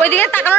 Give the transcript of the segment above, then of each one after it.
ওইদিকে তাকানো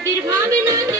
Afirmame lo que